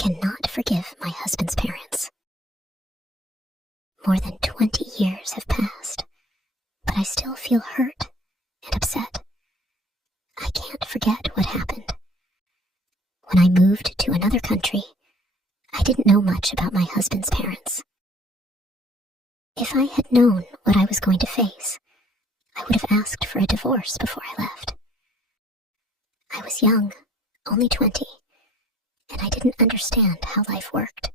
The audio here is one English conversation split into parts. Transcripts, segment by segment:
cannot forgive my husband's parents. More than 20 years have passed, but I still feel hurt and upset. I can't forget what happened. When I moved to another country, I didn't know much about my husband's parents. If I had known what I was going to face, I would have asked for a divorce before I left. I was young, only 20, and I didn't understand how life worked.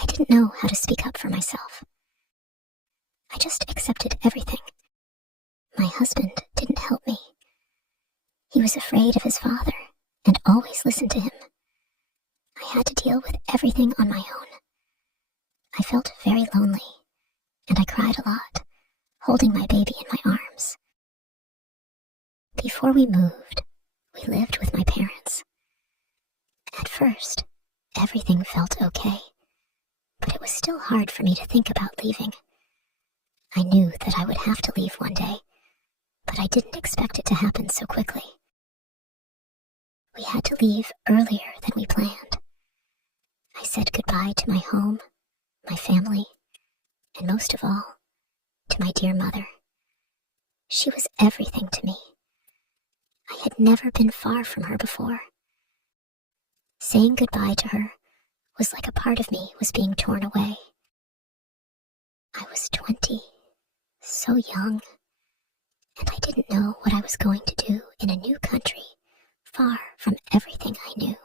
I didn't know how to speak up for myself. I just accepted everything. My husband didn't help me. He was afraid of his father and always listened to him. I had to deal with everything on my own. I felt very lonely, and I cried a lot, holding my baby in my arms. Before we moved, we lived with my parents. At first, everything felt okay, but it was still hard for me to think about leaving. I knew that I would have to leave one day, but I didn't expect it to happen so quickly. We had to leave earlier than we planned. I said goodbye to my home, my family, and most of all, to my dear mother. She was everything to me. I had never been far from her before. Saying goodbye to her was like a part of me was being torn away. I was 20, so young, and I didn't know what I was going to do in a new country, far from everything I knew.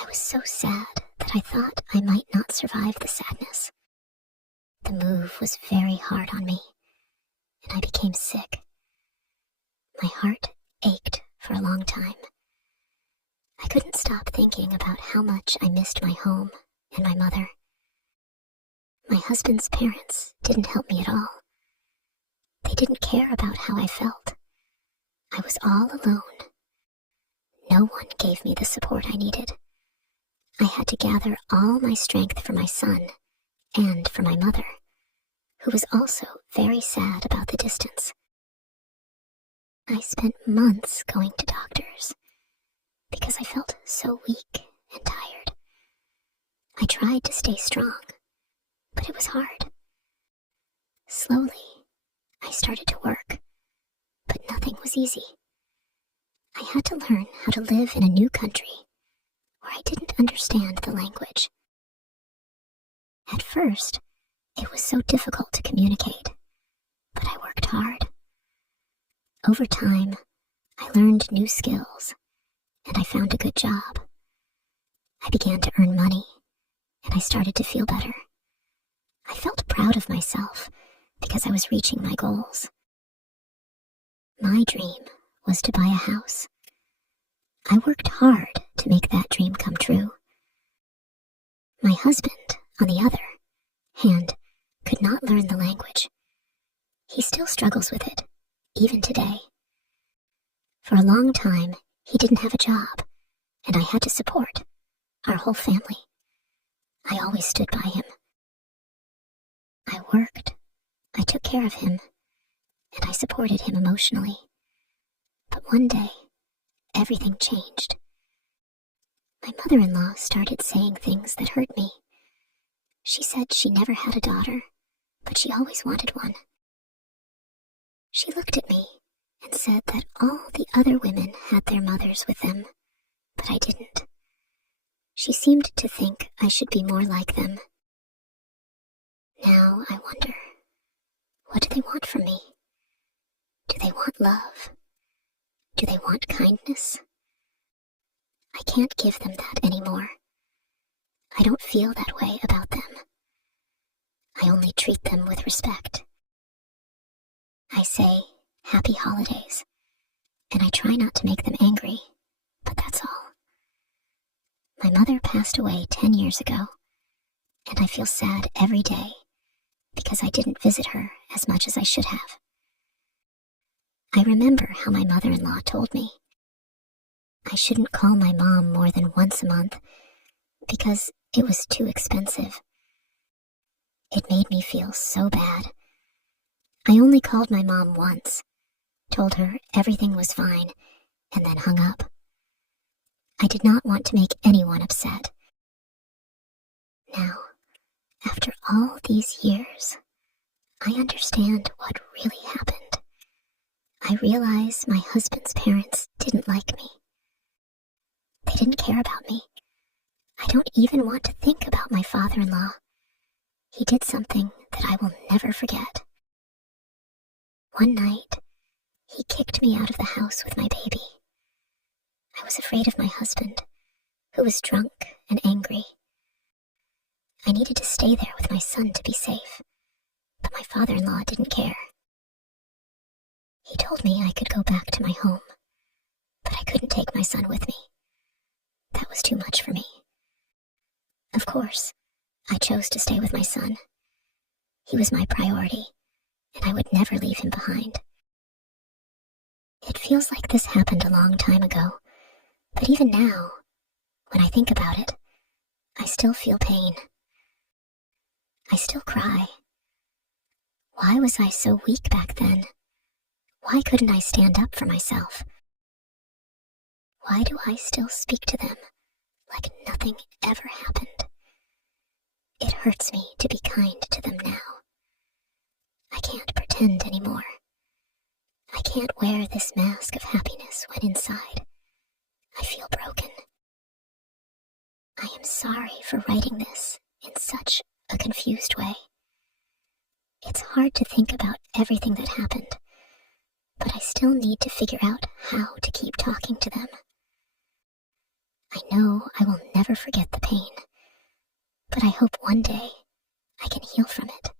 I was so sad that I thought I might not survive the sadness. The move was very hard on me, and I became sick. My heart ached for a long time. I couldn't stop thinking about how much I missed my home and my mother. My husband's parents didn't help me at all. They didn't care about how I felt. I was all alone. No one gave me the support I needed. I had to gather all my strength for my son and for my mother, who was also very sad about the distance. I spent months going to doctors because I felt so weak and tired. I tried to stay strong, but it was hard. Slowly, I started to work, but nothing was easy. I had to learn how to live in a new country where I didn't understand the language. At first, it was so difficult to communicate, but I worked hard. Over time, I learned new skills, and I found a good job. I began to earn money, and I started to feel better. I felt proud of myself because I was reaching my goals. My dream was to buy a house. I worked hard to make that dream come true. My husband, on the other hand, could not learn the language. He still struggles with it, even today. For a long time, he didn't have a job, and I had to support our whole family. I always stood by him. I worked, I took care of him, and I supported him emotionally. But one day, everything changed. My mother-in-law started saying things that hurt me. She said she never had a daughter, but she always wanted one. She looked at me and said that all the other women had their mothers with them, but I didn't. She seemed to think I should be more like them. Now I wonder, what do they want from me? Do they want love? Do they want kindness? I can't give them that anymore. I don't feel that way about them. I only treat them with respect. I say, happy holidays, and I try not to make them angry, but that's all. My mother passed away 10 years ago, and I feel sad every day because I didn't visit her as much as I should have. I remember how my mother-in-law told me I shouldn't call my mom more than once a month because it was too expensive. It made me feel so bad. I only called my mom once, told her everything was fine, and then hung up. I did not want to make anyone upset. Now, after all these years, I understand what really happened. I realize my husband's parents didn't like me. They didn't care about me. I don't even want to think about my father-in-law. He did something that I will never forget. One night, he kicked me out of the house with my baby. I was afraid of my husband, who was drunk and angry. I needed to stay there with my son to be safe, but my father-in-law didn't care. He told me I could go back to my home, but I couldn't take my son with me. That was too much for me. Of course, I chose to stay with my son. He was my priority, and I would never leave him behind. It feels like this happened a long time ago, but even now, when I think about it, I still feel pain. I still cry. Why was I so weak back then? Why couldn't I stand up for myself? Why do I still speak to them like nothing ever happened? It hurts me to be kind to them now. I can't pretend anymore. I can't wear this mask of happiness when inside I feel broken. I am sorry for writing this in such a confused way. It's hard to think about everything that happened, but I still need to figure out how to keep talking to them. I know I will never forget the pain, but I hope one day I can heal from it.